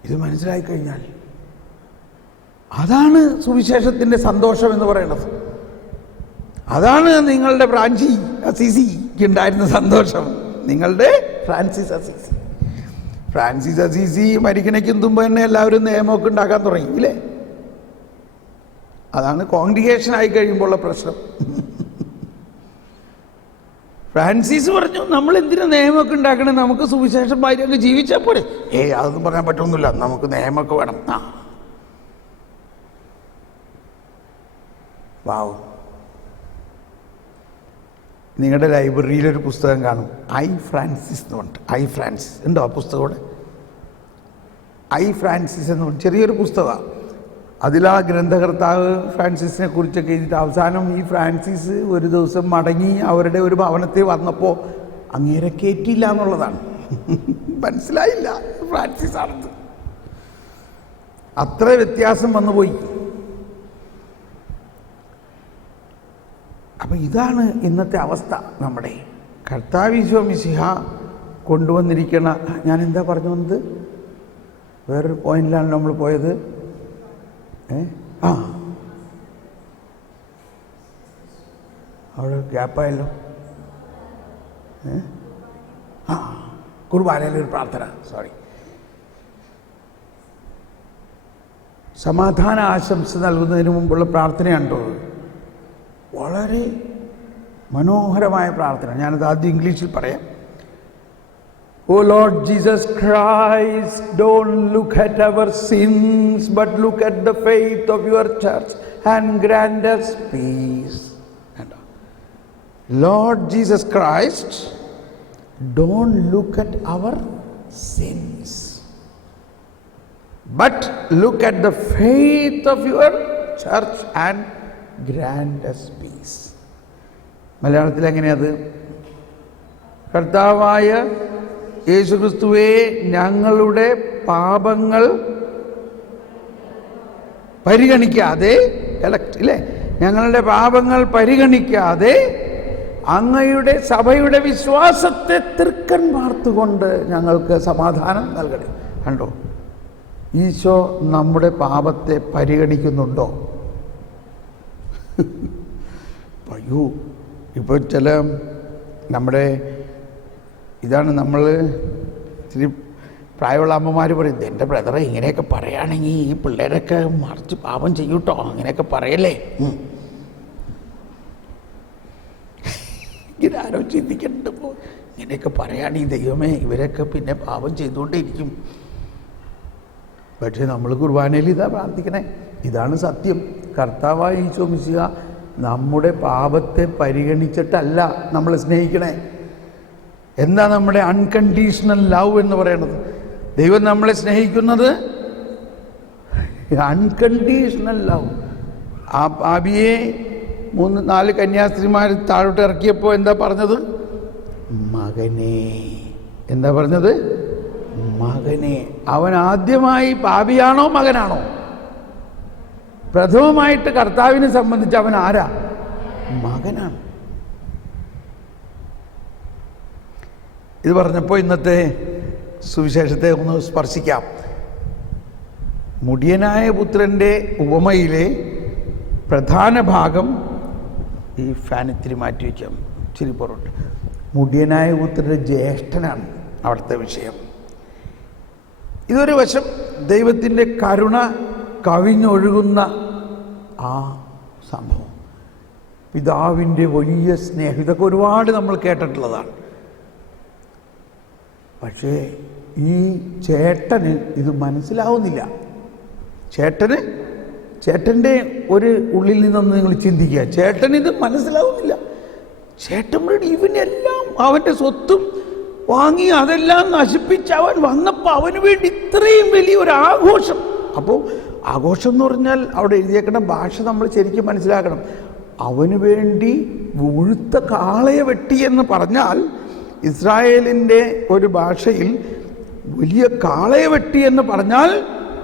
ഇത് മനസ്സിലായി കഴിഞ്ഞാൽ അതാണ് സുവിശേഷത്തിൻ്റെ സന്തോഷം എന്ന് പറയുന്നത്. അതാണ് നിങ്ങളുടെ അസീസിക്ക് ഉണ്ടായിരുന്ന സന്തോഷം. നിങ്ങളുടെ ഫ്രാൻസിസ് അസീസി മരിക്കണയ്ക്കും മുമ്പ് തന്നെ എല്ലാവരും നിയമമൊക്കെ ഉണ്ടാക്കാൻ തുടങ്ങി ഇല്ലേ? അതാണ് കോൺഗ്രിഗേഷൻ ആയി കഴിയുമ്പോഴുള്ള പ്രശ്നം. ഫ്രാൻസിസ് പറഞ്ഞു, നമ്മൾ എന്തിനാ നിയമമൊക്കെ ഉണ്ടാക്കണേ, നമുക്ക് സുവിശേഷം ഭാര്യ ജീവിച്ചാൽ പോലെ. അതൊന്നും പറയാൻ പറ്റൊന്നുമില്ല, നമുക്ക് നിയമമൊക്കെ വേണം. വാവ്. നിങ്ങളുടെ ലൈബ്രറിയിലൊരു പുസ്തകം കാണും, ഐ ഫ്രാൻസിസ് എന്ന് പറഞ്ഞിട്ട്. ഐ ഫ്രാൻസിസ് ഉണ്ടോ ആ പുസ്തകം? കൂടെ ഐ ഫ്രാൻസിസ് എന്ന് പറഞ്ഞ ചെറിയൊരു പുസ്തകമാണ്. അതിലാ ഗ്രന്ഥകർത്താവ് ഫ്രാൻസിസിനെ കുറിച്ചൊക്കെ എഴുതിയിട്ട് അവസാനം ഈ ഫ്രാൻസിസ് ഒരു ദിവസം മടങ്ങി അവരുടെ ഒരു ഭവനത്തിൽ വന്നപ്പോൾ അങ്ങേരെ കയറ്റിയില്ല എന്നുള്ളതാണ്. മനസ്സിലായില്ല ഫ്രാൻസിസ് ആണെന്ന്. അത്ര വ്യത്യാസം വന്നുപോയി. അപ്പം ഇതാണ് ഇന്നത്തെ അവസ്ഥ. നമ്മുടെ കർത്താവ് മിശിഹ കൊണ്ടുവന്നിരിക്കണ, ഞാൻ എന്താ പറഞ്ഞു വന്നത്? വേറൊരു പോയിന്റിലാണ് നമ്മൾ പോയത്. അവിടെ ഗ്യാപ്പായല്ലോ. കുർബാനയിലൊരു പ്രാർത്ഥന, സമാധാന ആശംസ നൽകുന്നതിന് മുമ്പുള്ള പ്രാർത്ഥനയുണ്ടോ? വളരെ മനോഹരമായ പ്രാർത്ഥന. ഞാനത് ആദ്യം ഇംഗ്ലീഷിൽ പറയാം. O Lord Jesus Christ, don't look at our sins, but look at the faith of your church and grant us peace. Lord Jesus Christ, don't look at our sins, but look at the faith of your church and grant us peace. മലയാളത്തിൽ എങ്ങനെയത്? കർത്താവായ യേശുക്രിസ്തുവേ, ഞങ്ങളുടെ പാപങ്ങൾ പരിഗണിക്കാതെ, ഞങ്ങളുടെ പാപങ്ങൾ പരിഗണിക്കാതെ അങ്ങയുടെ സഭയുടെ വിശ്വാസത്തെ തൃക്കൺ പാർത്തുകൊണ്ട് ഞങ്ങൾക്ക് സമാധാനം നൽകണേ. കണ്ടോ, ഈശോ നമ്മുടെ പാപത്തെ പരിഗണിക്കുന്നുണ്ടോ? അയ്യോ, ഇപ്പോൾ ചില ഇതാണ് നമ്മൾ ഇത്തിരി പ്രായമുള്ള അമ്മമാർ പറയും, എൻ്റെ ബ്രദറെ ഇങ്ങനെയൊക്കെ പറയുകയാണെങ്കിൽ ഈ പിള്ളേരൊക്കെ മറിച്ച് പാപം ചെയ്യൂട്ടോ, അങ്ങനെയൊക്കെ പറയല്ലേ. ഇങ്ങനെ ആരോ ചിന്തിക്കുന്നുണ്ട്, ഇപ്പോൾ ഇങ്ങനെയൊക്കെ പറയുകയാണെങ്കിൽ ദൈവമേ ഇവരൊക്കെ പിന്നെ പാപം ചെയ്തുകൊണ്ടേയിരിക്കും. പക്ഷേ നമ്മൾ കുർബാനയിൽ ഇതാ പ്രാർത്ഥിക്കണേ, ഇതാണ് സത്യം. കർത്താവായ ഈശോ മിശിഹ നമ്മുടെ പാപത്തെ പരിഗണിച്ചിട്ടല്ല നമ്മളെ സ്നേഹിക്കണേ. എന്താ നമ്മുടെ അൺകണ്ടീഷണൽ ലവ് എന്ന് പറയുന്നത്? ദൈവം നമ്മളെ സ്നേഹിക്കുന്നത് അൺകണ്ടീഷണൽ ലവ്. ആ പാപിയെ 3-4 കന്യാസ്ത്രീമാർ താഴോട്ട് ഇറക്കിയപ്പോൾ എന്താ പറഞ്ഞത്? മകനെ. എന്താ പറഞ്ഞത്? മകനെ. അവൻ ആദ്യമായി പാപിയാണോ മകനാണോ? പ്രഥമമായിട്ട് കർത്താവിനെ സംബന്ധിച്ച് അവൻ ആരാ? മകനാണ്. ഇത് പറഞ്ഞപ്പോൾ ഇന്നത്തെ സുവിശേഷത്തെ ഒന്ന് സ്പർശിക്കാം. മുടിയനായ പുത്രൻ്റെ ഉപമയിലെ പ്രധാന ഭാഗം ഈ ഫാനിത്തിരി മാറ്റി വയ്ക്കാം, ഇച്ചിരി പുറത്ത്. മുടിയനായ പുത്രൻ്റെ ജ്യേഷ്ഠനാണ് അവിടുത്തെ വിഷയം. ഇതൊരു വശം ദൈവത്തിൻ്റെ കരുണ കവിഞ്ഞൊഴുകുന്ന ആ സംഭവം, പിതാവിൻ്റെ വലിയ സ്നേഹം, ഇതൊക്കെ ഒരുപാട് നമ്മൾ കേട്ടിട്ടുള്ളതാണ്. പക്ഷേ ഈ ചേട്ടന് ഇത് മനസ്സിലാവുന്നില്ല. ചേട്ടൻ്റെ ഒരു ഉള്ളിൽ നിന്നൊന്ന് നിങ്ങൾ ചിന്തിക്കുക. ചേട്ടന് ഇത് മനസ്സിലാവുന്നില്ല. ചേട്ടൻ പറയും, ഇവനെല്ലാം അവൻ്റെ സ്വത്തും വാങ്ങി അതെല്ലാം നശിപ്പിച്ച് അവൻ വന്നപ്പോൾ അവന് വേണ്ടി ഇത്രയും വലിയൊരു ആഘോഷം. അപ്പോൾ ആഘോഷം എന്ന് പറഞ്ഞാൽ അവിടെ എഴുതിയേക്കുന്ന ഭാഷ നമ്മൾ ശരിക്കും മനസ്സിലാക്കണം. അവന് വേണ്ടി മുഴുത്ത കാളയെ വെട്ടി എന്ന് പറഞ്ഞാൽ ഇസ്രായേലിൻ്റെ ഒരു ഭാഷയിൽ വലിയ കാളയെ വെട്ടി എന്ന് പറഞ്ഞാൽ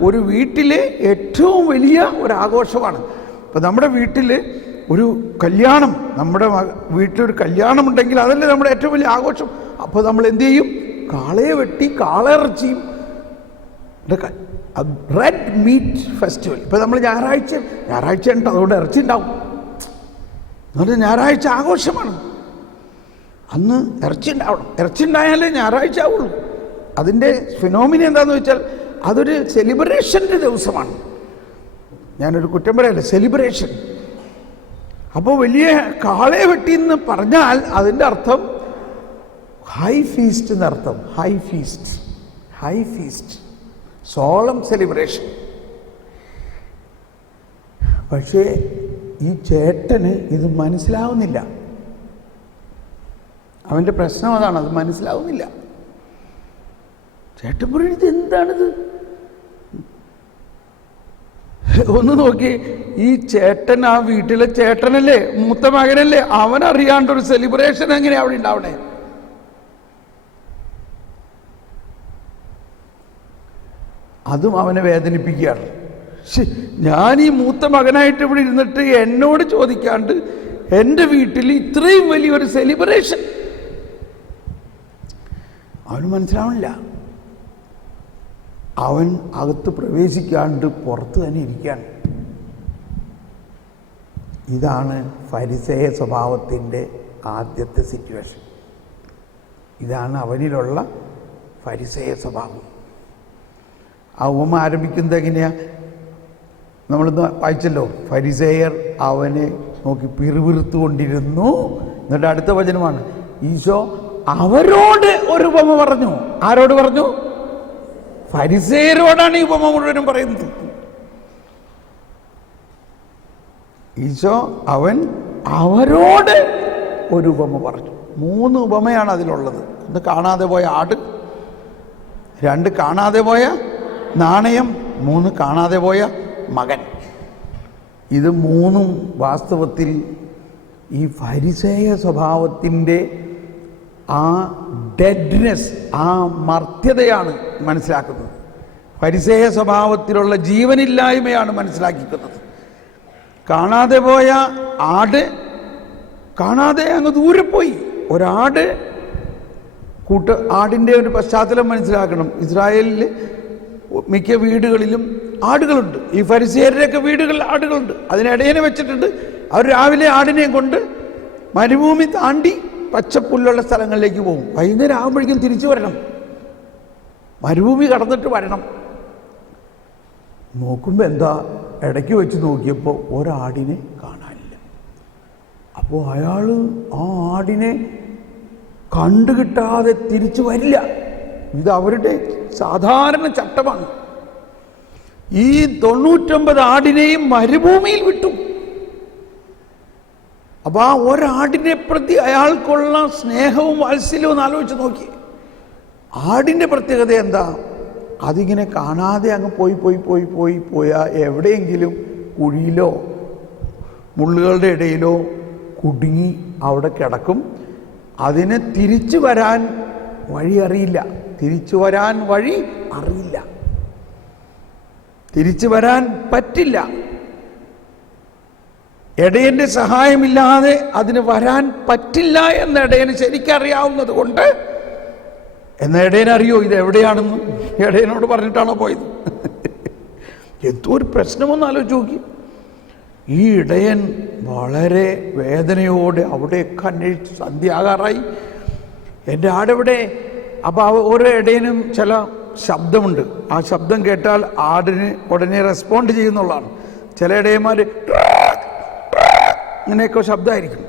ഒരു വീട്ടിലെ ഏറ്റവും വലിയ ഒരാഘോഷമാണ്. ഇപ്പം നമ്മുടെ വീട്ടിൽ ഒരു കല്യാണം, നമ്മുടെ വീട്ടിലൊരു കല്യാണം ഉണ്ടെങ്കിൽ അതല്ലേ നമ്മുടെ ഏറ്റവും വലിയ ആഘോഷം. അപ്പോൾ നമ്മൾ എന്തു ചെയ്യും? കാളയെ വെട്ടി കാളയിറച്ചിയും റെഡ് മീറ്റ് ഫെസ്റ്റിവൽ. ഇപ്പം നമ്മൾ ഞായറാഴ്ച ഉണ്ട്, അതുകൊണ്ട് ഇറച്ചി ഉണ്ടാവും. അതുകൊണ്ട് ഞായറാഴ്ച ആഘോഷമാണ്. അന്ന് ഇറച്ചി ഉണ്ടാവണം. ഇറച്ചി ഉണ്ടായാലേ ഞായറാഴ്ച ആവുള്ളൂ. അതിൻ്റെ ഫിനോമിന എന്താണെന്ന് വെച്ചാൽ അതൊരു സെലിബ്രേഷൻ്റെ ദിവസമാണ്. ഞാനൊരു കുറ്റം പറയല്ല, സെലിബ്രേഷൻ. അപ്പോൾ വലിയ കാളയെ വെട്ടി എന്ന് പറഞ്ഞാൽ അതിൻ്റെ അർത്ഥം ഹൈ ഫീസ്റ്റ് എന്നർത്ഥം. High feast, സോളം celebration. പക്ഷേ ഈ ചേട്ടന് ഇത് മനസ്സിലാവുന്നില്ല. അവൻ്റെ പ്രശ്നം അതാണ്, അത് മനസ്സിലാവുന്നില്ല. ചേട്ടൻ പറയും, ഇത് എന്താണിത്? ഒന്ന് നോക്കി, ഈ ചേട്ടൻ ആ വീട്ടിലെ ചേട്ടനല്ലേ, മൂത്ത മകനല്ലേ, അവനറിയാണ്ടൊരു സെലിബ്രേഷൻ എങ്ങനെയാ അവിടെ ഉണ്ടാവണേ? അതും അവനെ വേദനിപ്പിക്കുകയാണ്. ഞാൻ ഈ മൂത്ത മകനായിട്ട് ഇവിടെ ഇരുന്നിട്ട് എന്നോട് ചോദിക്കാണ്ട് എൻ്റെ വീട്ടിൽ ഇത്രയും വലിയൊരു സെലിബ്രേഷൻ. അവന് മനസ്സിലാവണില്ല. അവൻ അകത്ത് പ്രവേശിക്കാണ്ട് പുറത്ത് തന്നെ ഇരിക്കുകയാണ്. ഇതാണ് ഫരിസേയ സ്വഭാവത്തിൻ്റെ ആദ്യത്തെ സിറ്റുവേഷൻ. ഇതാണ് അവനിലുള്ള ഫരിസേയ സ്വഭാവം. ആ ഉപമ ആരംഭിക്കുന്നത് എങ്ങനെയാ? നമ്മളിന്ന് വായിച്ചല്ലോ, ഫരിസേയർ അവനെ നോക്കി പിറുപിറുത്തുകൊണ്ടിരുന്നു. എന്നിട്ട് അടുത്ത വചനമാണ്, ഈശോ അവരോട് ഒരു ഉപമ പറഞ്ഞു. ആരോട് പറഞ്ഞു? ഫരിസേയരോടാണ് ഈ ഉപമ മുഴുവനും പറയുന്നത്. ഈശോ അവരോട് ഒരു ഉപമ പറഞ്ഞു. 3 ഉപമയാണ് അതിലുള്ളത്. 1 കാണാതെ പോയ ആട്, 2 കാണാതെ പോയ നാണയം, 3 കാണാതെ പോയ മകൻ. ഇത് 3ഉം വാസ്തവത്തിൽ ഈ ഫരിസേയ സ്വഭാവത്തിൻ്റെ ആ ഡെഡ്നെസ്, ആ മർത്യതയാണ് മനസ്സിലാക്കുന്നത്. ഫരിസേയ സ്വഭാവത്തിലുള്ള ജീവനില്ലായ്മയാണ് മനസ്സിലാക്കിക്കുന്നത്. കാണാതെ പോയ ആട് കാണാതെ അങ്ങ് ദൂരെ പോയി. ഒരാട് ആടിൻ്റെ ഒരു പശ്ചാത്തലം മനസ്സിലാക്കണം. ഇസ്രായേലിൽ മിക്ക വീടുകളിലും ആടുകളുണ്ട്. ഈ ഫരിസേയരുടെയൊക്കെ വീടുകളിൽ ആടുകളുണ്ട്. അതിനിടയനെ വെച്ചിട്ടുണ്ട്. അവർ രാവിലെ ആടിനെയും കൊണ്ട് മരുഭൂമി താണ്ടി പച്ചപ്പുല്ലുള്ള സ്ഥലങ്ങളിലേക്ക് പോകും. വൈകുന്നേരം ആകുമ്പോഴേക്കും തിരിച്ചു വരണം, മരുഭൂമി കടന്നിട്ട് വരണം. നോക്കുമ്പോൾ എന്താ, ഇടയ്ക്ക് വെച്ച് നോക്കിയപ്പോൾ ഒരാടിനെ കാണാനില്ല. അപ്പോൾ അയാൾ ആ ആടിനെ കണ്ടുകിട്ടാതെ തിരിച്ചു വരില്ല. ഇത് അവരുടെ സാധാരണ ചട്ടമാണ്. ഈ 99 ആടിനെയും മരുഭൂമിയിൽ വിട്ടു. അപ്പോൾ ആ ഒരാടിനെ പ്രതി അയാൾക്കുള്ള സ്നേഹവും വാത്സല്യവും ഒന്ന് ആലോചിച്ച് നോക്കി. ആടിൻ്റെ പ്രത്യേകത എന്താ? അതിങ്ങനെ കാണാതെ അങ്ങ് പോയാൽ എവിടെയെങ്കിലും കുഴിയിലോ മുള്ളുകളുടെ ഇടയിലോ കുടുങ്ങി അവിടെ കിടക്കും. അതിന് തിരിച്ചു വരാൻ വഴി അറിയില്ല. തിരിച്ചു വരാൻ പറ്റില്ല. ഇടയൻ്റെ സഹായമില്ലാതെ അതിന് വരാൻ പറ്റില്ല എന്ന് ഇടയന് ശരിക്കറിയാവുന്നത് കൊണ്ട്, എന്നാൽ ഇടയനറിയോ ഇത് എവിടെയാണെന്ന്? ഇടയനോട് പറഞ്ഞിട്ടാണോ പോയത്? എന്തോ ഒരു പ്രശ്നമൊന്നും ആലോചിച്ച് നോക്കി. ഈ ഇടയൻ വളരെ വേദനയോടെ അവിടെയൊക്കെ അന്വേഷിച്ച് സന്ധ്യയാകാറായി. എൻ്റെ ആടെവിടെ? അപ്പോൾ ഓരോ ഇടയനും ചില ശബ്ദമുണ്ട്. ആ ശബ്ദം കേട്ടാൽ ആടിന് ഉടനെ റെസ്പോണ്ട് ചെയ്യുന്നുള്ളതാണ്. ചില ഇടയന്മാർ ഇങ്ങനെയൊക്കെ ശബ്ദമായിരിക്കും.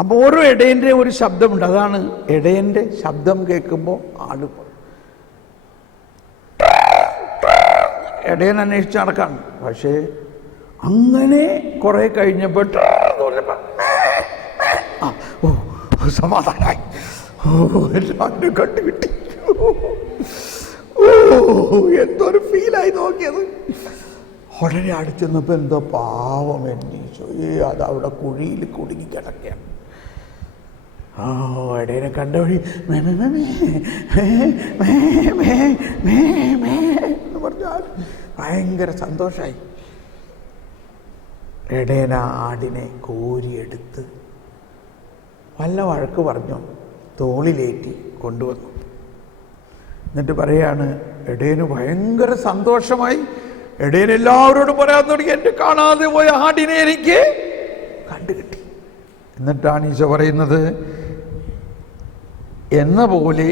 അപ്പോൾ ഓരോ ഇടയൻ്റെ ഒരു ശബ്ദമുണ്ട്. അതാണ് ഇടയൻ്റെ ശബ്ദം കേൾക്കുമ്പോൾ ആട് ഇടയൻ അന്വേഷിച്ച് നടക്കാണ്. പക്ഷേ അങ്ങനെ കുറെ കഴിഞ്ഞപ്പോൾ സമാധാനമായി. എല്ലാവരും കണ്ടു കിട്ടി. എന്തൊരു ഫീലായി നോക്കിയത്. ഉടനെ അടുത്തുനിന്നപ്പോൾ എന്തോ പാവം എന്നീശോ, അതവിടെ കുഴിയിൽ കുടുങ്ങി കിടക്കുകയാണ്. ഇടയനെ കണ്ട വഴി എന്ന് പറഞ്ഞാൽ ഭയങ്കര സന്തോഷമായി. ഇടയൻ ആ ആടിനെ കോരിയെടുത്ത് വല്ല വഴക്ക് പറഞ്ഞു തോളിലേറ്റി കൊണ്ടുവന്നു. എന്നിട്ട് പറയാണ്, ഇടയന് ഭയങ്കര സന്തോഷമായി. ഇടയൻ എല്ലാവരോടും പറയാൻ തുടങ്ങി, എൻ്റെ കാണാതെ പോയ ആടിനെ എനിക്ക് കണ്ടുകിട്ടി. എന്നിട്ടാണ് ഈശോ പറയുന്നത്, എന്ന പോലെ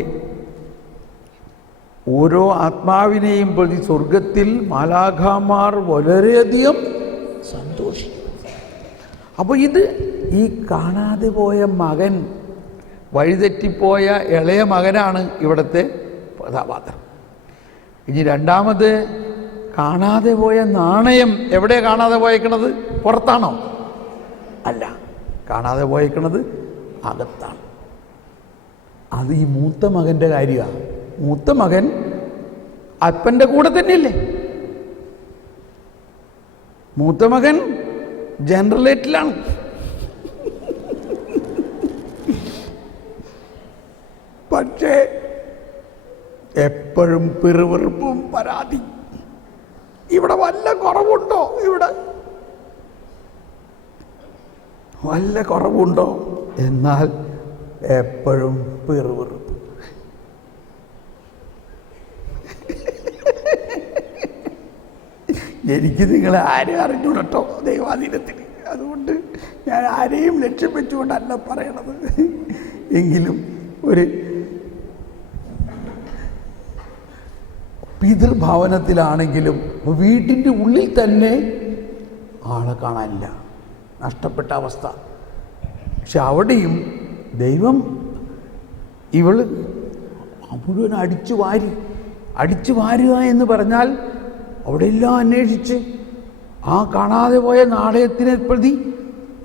ഓരോ ആത്മാവിനെയും പ്രതി സ്വർഗത്തിൽ മാലാഖമാർ വളരെയധികം സന്തോഷിക്കും. അപ്പോൾ ഇത് ഈ കാണാതെ പോയ മകൻ, വഴിതെറ്റിപ്പോയ ഇളയ മകനാണ് ഇവിടുത്തെ കഥാപാത്രം. ഇനി രണ്ടാമത്, കാണാതെ പോയ നാണയം. എവിടെ കാണാതെ പോയേക്കണത്? പുറത്താണോ? അല്ല, കാണാതെ പോയേക്കണത് അകത്താണ്. അത് ഈ മൂത്ത മകൻ്റെ കാര്യമാണ്. മൂത്ത മകൻ അപ്പൻ്റെ കൂടെ തന്നെയല്ലേ? മൂത്ത മകൻ ജനറലേറ്റിലാണ്. പക്ഷേ എപ്പോഴും പിറുപിറുപ്പും പരാതി. ഇവിടെ വല്ല കുറവുണ്ടോ? ഇവിടെ വല്ല കുറവുണ്ടോ? എന്നാൽ എപ്പോഴും പിറുപിറുപ്പ്. എനിക്ക് നിങ്ങളെ ആരെയും അറിഞ്ഞൂടട്ടോ ദൈവാധീനത്തിൽ. അതുകൊണ്ട് ഞാൻ ആരെയും ലക്ഷ്യം വെച്ചുകൊണ്ടല്ല പറയണത്. എങ്കിലും ഒരു പിതൃഭവനത്തിലാണെങ്കിലും വീട്ടിൻ്റെ ഉള്ളിൽ തന്നെ ആളെ കാണാനില്ല, നഷ്ടപ്പെട്ട അവസ്ഥ. പക്ഷെ അവിടെയും ദൈവം ഇവൾ മുഴുവൻ അടിച്ചു വാരുക എന്ന് പറഞ്ഞാൽ അവിടെ എല്ലാം അന്വേഷിച്ച് ആ കാണാതെ പോയ നാണയത്തിനെ പ്രതി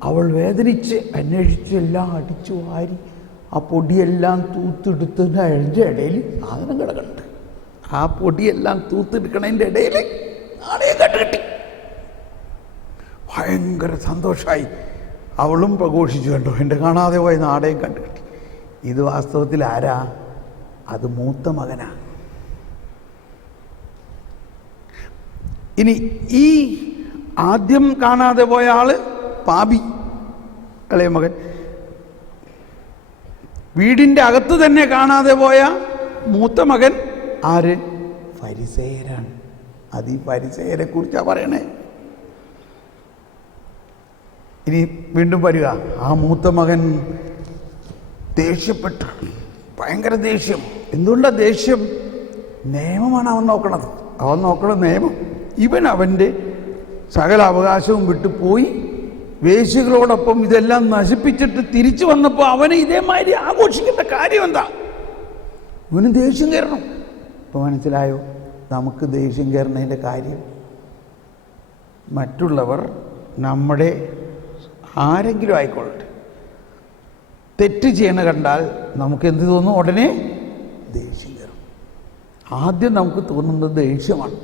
അവൾ വേദനിച്ച് അന്വേഷിച്ച് എല്ലാം അടിച്ചു വാരി ആ പൊടിയെല്ലാം തൂത്തെടുത്തതിൻ്റെ അതിൻ്റെ ഇടയിൽ സാധനം കിടക്കുന്നുണ്ട്. ആ പൊടിയെല്ലാം തൂത്തെടുക്കണതിൻ്റെ ഇടയിൽ നാണയം കണ്ടുകിട്ടി. ഭയങ്കര സന്തോഷമായി. അവളും പ്രഘോഷിച്ചു, കണ്ടോ എൻ്റെ കാണാതെ പോയ നാണയം കണ്ടുകിട്ടി. ഇത് വാസ്തവത്തിൽ ആരാ? അത് മൂത്ത മകനാ. ഇനി ഈ ആദ്യം കാണാതെ പോയ ആള് പാപി, ഇളയ മകൻ. വീടിൻ്റെ അകത്ത് തന്നെ കാണാതെ പോയ മൂത്ത മകൻ ആര്? ഫരിസേയരാണ്. അത് ഈ ഫരിസേയരെ കുറിച്ചാണ് പറയണേ. ഇനി വീണ്ടും വരിക. ആ മൂത്ത മകൻ ദേഷ്യപ്പെട്ടു, ഭയങ്കര ദേഷ്യം. എന്തുകൊണ്ടാണ് ദേഷ്യം? നിയമമാണ് അവൻ നോക്കണത്. അവൻ നോക്കണ നിയമം. ഇവൻ അവൻ്റെ സകല അവകാശവും വിട്ടു പോയി വേശ്യകളോടൊപ്പം ഇതെല്ലാം നശിപ്പിച്ചിട്ട് തിരിച്ചു വന്നപ്പോൾ അവനെ ഇതേമാതിരി ആഘോഷിക്കേണ്ട കാര്യം എന്താ? ഇവന് ദേഷ്യം കയറണം. ഇപ്പോൾ മനസ്സിലായോ നമുക്ക് ദേഷ്യം കയറുന്നതിൻ്റെ കാര്യം? മറ്റുള്ളവർ നമ്മുടെ ആരെങ്കിലും ആയിക്കൊള്ളട്ടെ തെറ്റ് ചെയ്യണ കണ്ടാൽ നമുക്ക് എന്ത് തോന്നും? ഉടനെ ദേഷ്യം കയറും. ആദ്യം നമുക്ക് തോന്നുന്നത് ദേഷ്യമാണ്.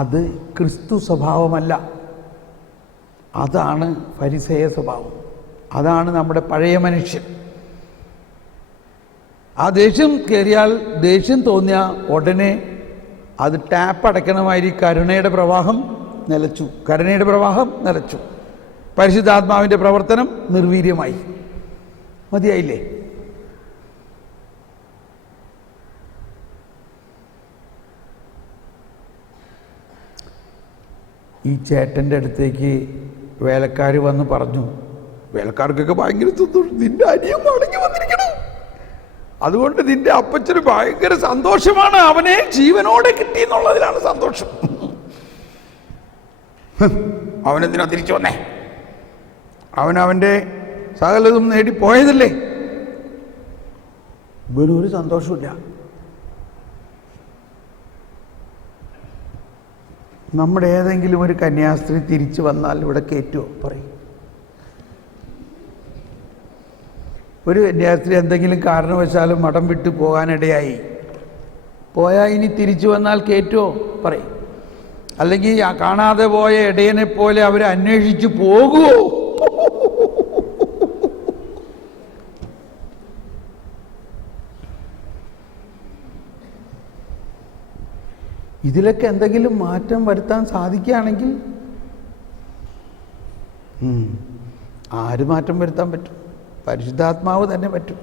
അത് ക്രിസ്തു സ്വഭാവമല്ല, അതാണ് ഫരിസേയ സ്വഭാവം. അതാണ് നമ്മുടെ പഴയ മനുഷ്യൻ. ആ ദേഷ്യം കയറിയാൽ, ദേഷ്യം തോന്നിയ ഉടനെ അത് ടാപ്പ് അടയ്ക്കണമാതിരി കരുണയുടെ പ്രവാഹം നിലച്ചു. കരുണയുടെ പ്രവാഹം നിലച്ചു. പരിശുദ്ധാത്മാവിൻ്റെ പ്രവർത്തനം നിർവീര്യമായി. മതിയായില്ലേ? ഈ ചേട്ടൻ്റെ അടുത്തേക്ക് വേലക്കാർ വന്ന് പറഞ്ഞു. വേലക്കാർക്കൊക്കെ ഭയങ്കര സന്തോഷം, നിന്റെ അനിയൻ മടങ്ങി വന്നിരിക്കണം, അതുകൊണ്ട് നിന്റെ അപ്പച്ചന് ഭയങ്കര സന്തോഷമാണ്, അവനെ ജീവനോടെ കിട്ടി എന്നുള്ളതിലാണ് സന്തോഷം. അവനെന്തിനാ തിരിച്ചു വന്നേ? അവൻ്റെ സകലതും നേടി പോയതല്ലേ? ഇവനൊരു സന്തോഷമില്ല. നമ്മുടെ ഏതെങ്കിലും ഒരു കന്യാസ്ത്രീ തിരിച്ചു വന്നാൽ ഇവിടെ കയറ്റുമോ? പറയും. ഒരു കന്യാസ്ത്രീ എന്തെങ്കിലും കാരണവശാലും മഠം വിട്ട് പോകാനിടയായി പോയാൽ ഇനി തിരിച്ചു വന്നാൽ കയറ്റുമോ? പറയും. അല്ലെങ്കിൽ കാണാതെ പോയ ഇടയനെ പോലെ അവരെ അന്വേഷിച്ച് പോകുമോ? ഇതിലൊക്കെ എന്തെങ്കിലും മാറ്റം വരുത്താൻ സാധിക്കുകയാണെങ്കിൽ ആര് മാറ്റം വരുത്താൻ പറ്റും? പരിശുദ്ധാത്മാവ് തന്നെ പറ്റും.